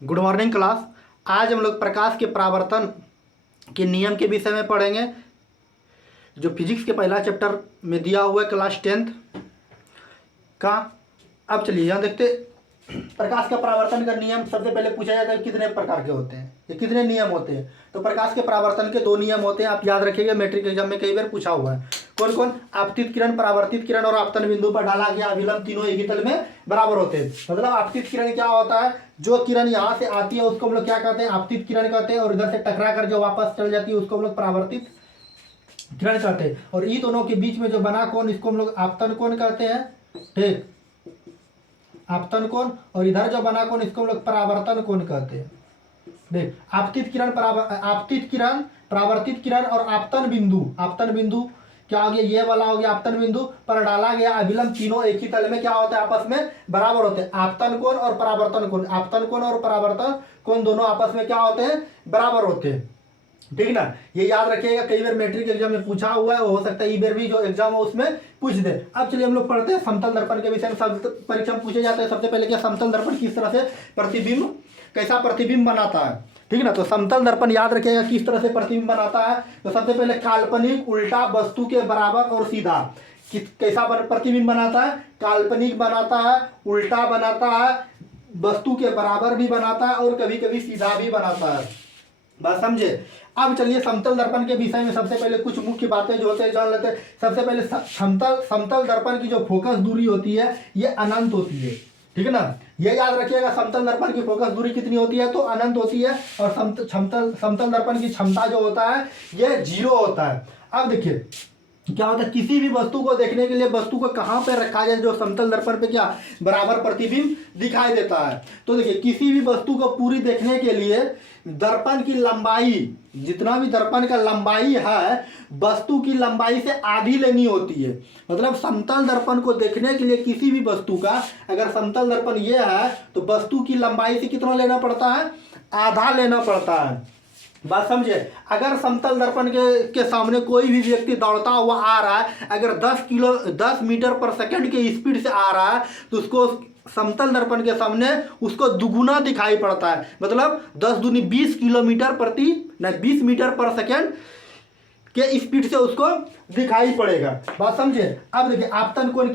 Good morning class. आज हम लोग प्रकाश के परावर्तन के नियम के विषय में पढ़ेंगे, जो फिजिक्स के पहला चैप्टर में दिया हुआ है क्लास 10th का। अब चलिए यहाँ देखते, प्रकाश का परावर्तन का नियम सबसे पहले पूछा जाता है कितने प्रकार के होते हैं, ये कितने नियम होते हैं। तो प्रकाश के परावर्तन के 2 नियम होते हैं, आप याद रखिएगा, मैट्रिक एग्जाम में कई बार पूछा हुआ है। कौन कौन? आपतित किरण, परावर्तित किरण और आपतन बिंदु पर डाला गया अभिलंब तीनों एक ही तल में बराबर होते हैं। मतलब आपतित किरण क्या होता है? जो किरण यहाँ से आती है उसको हम लोग क्या कहते हैं? आपतित किरण कहते हैं, और इधर से टकरा कर जो वापस चल जाती है उसको हम लोग परावर्तित किरण कहते हैं। और ये दोनों के बीच में जो बना कोण, इसको हम लोग आपतन कोण कहते हैं। ठीक, आपतन कोण। और इधर जो बना कोण, इसको हम लोग परावर्तन कोण कहते हैं। देख, आपतित किरण, परावर्तित किरण और आपतन बिंदु क्या हो गया? ये वाला हो गया आपतन बिंदु पर डाला गया अभिलंब तीनों एक ही तल में क्या होता है? आपस में बराबर होते हैं। आपतन कोण और परावर्तन कोण, आपतन कोण और परावर्तन कोण दोनों आपस में क्या होते हैं? बराबर होते हैं। ठीक ना, ये याद रखिएगा, कई बार मैट्रिक एग्जाम में पूछा हुआ है, हो सकता है ई बार भी जो एग्जाम हो उसमें पूछ दे। अब चलिए हम लोग पढ़ते हैं समतल दर्पण के विषय में। परीक्षा में पूछे जाते हैं सबसे पहले क्या समतल दर्पण किस तरह से प्रतिबिंब, कैसा प्रतिबिंब बनाता है। ठीक ना, तो समतल दर्पण याद रखिएगा किस तरह से प्रतिबिंब बनाता है। तो सबसे पहले काल्पनिक उल्टा वस्तु के बराबर और सीधा कैसा प्रतिबिंब बनाता है? काल्पनिक बनाता है, उल्टा बनाता है, वस्तु के बराबर भी बनाता है और कभी कभी सीधा भी बनाता है। बात समझे? अब चलिए समतल दर्पण के विषय में सबसे पहले कुछ मुख्य बातें जो होते हैं जान लेते हैं। सबसे पहले समतल दर्पण की जो फोकस दूरी होती है ये अनंत होती है। ठीक है ना, ये याद रखिएगा, समतल दर्पण की फोकस दूरी कितनी होती है? तो अनंत होती है। और समतल दर्पण की क्षमता जो होता है ये 0 होता है। अब देखिए क्या होता है, किसी भी वस्तु को देखने के लिए वस्तु को कहाँ पे रखा जाए जो समतल दर्पण पे क्या बराबर प्रतिबिंब दिखाई देता है। तो देखिए, किसी भी वस्तु को पूरी देखने के लिए दर्पण की लंबाई, जितना भी दर्पण का लंबाई है, वस्तु की लंबाई से आधी लेनी होती है। मतलब समतल दर्पण को देखने के लिए किसी भी वस्तु का, अगर समतल दर्पण ये है तो वस्तु की लंबाई से कितना लेना पड़ता है? आधा लेना पड़ता है। बात समझे? अगर समतल दर्पण के सामने कोई भी व्यक्ति दौड़ता हुआ आ रहा है, अगर 10 मीटर पर सेकंड के स्पीड से आ रहा है, तो उसको समतल दर्पण के सामने उसको दुगुना दिखाई पड़ता है। मतलब 10 दूनी 20 मीटर पर सेकंड के स्पीड से उसको दिखाई पड़ेगा। बात समझे? अब देखिए, आपतन कोण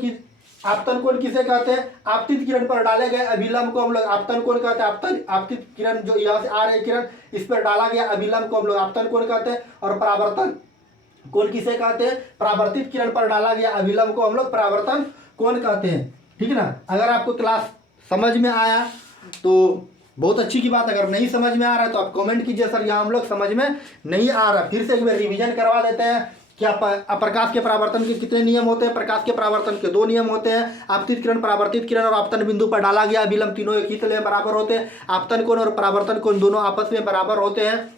किसे कहते हैं? आपतित किरण पर डाले गए अभिलंब को हम लोग आपतन कोण कहते हैं। आपतित किरण जो यहाँ से आ रही किरण, इस पर डाला गया अभिलंब को हम लोग आपतन कोण कहते हैं। और परावर्तन कोण किसे कहते हैं? परावर्तित किरण पर डाला गया अभिलंब को हम लोग परावर्तन कोण कहते हैं। ठीक है ना, अगर आपको क्लास समझ में आया तो बहुत अच्छी की बात। अगर नहीं समझ में आ रहा है तो आप कमेंट कीजिए, सर यहाँ हम लोग समझ में नहीं आ रहा। फिर से एक बार रिवीजन करवा देते हैं। क्या प्रकाश के परावर्तन के कितने नियम होते हैं? प्रकाश के परावर्तन के 2 नियम होते हैं। आपतित किरण, परावर्तित किरण और आपतन बिंदु पर डाला गया अभिलंब तीनों एक ही तल में बराबर होते हैं। आपतन कोण और परावर्तन कोण दोनों आपस में बराबर होते हैं।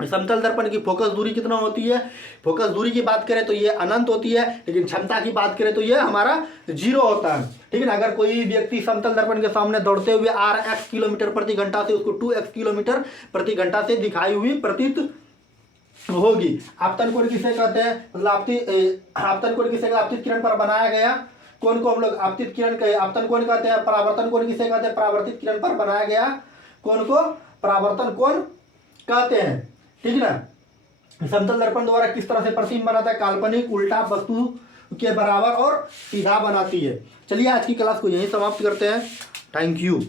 समतल दर्पण की फोकस दूरी कितना होती है? फोकस दूरी की बात करें तो ये अनंत होती है, लेकिन क्षमता की बात करें तो ये हमारा 0 होता है। ठीक है ना, अगर कोई व्यक्ति समतल दर्पण के सामने दौड़ते हुए आ रहा है x किलोमीटर प्रति घंटा से, उसको 2x किलोमीटर प्रति घंटा से दिखाई हुई प्रतीत होगी। आपतन कोण किसे कहते हैं? मतलब आपतन कोण किसे कहते हैं? आपतित किरण पर बनाया गया कोण को हम लोग आपतित किरण कहे आपतन कोण कहते हैं। परावर्तन कोण किसे कहते हैं? परावर्तित किरण पर बनाया गया कोण को परावर्तन कोण कहते हैं। ठीक है ना, समतल दर्पण द्वारा किस तरह से प्रतिबिंब बनाता है? काल्पनिक, उल्टा, वस्तु के बराबर और सीधा बनाती है। चलिए आज की क्लास को यहीं समाप्त करते हैं। Thank you.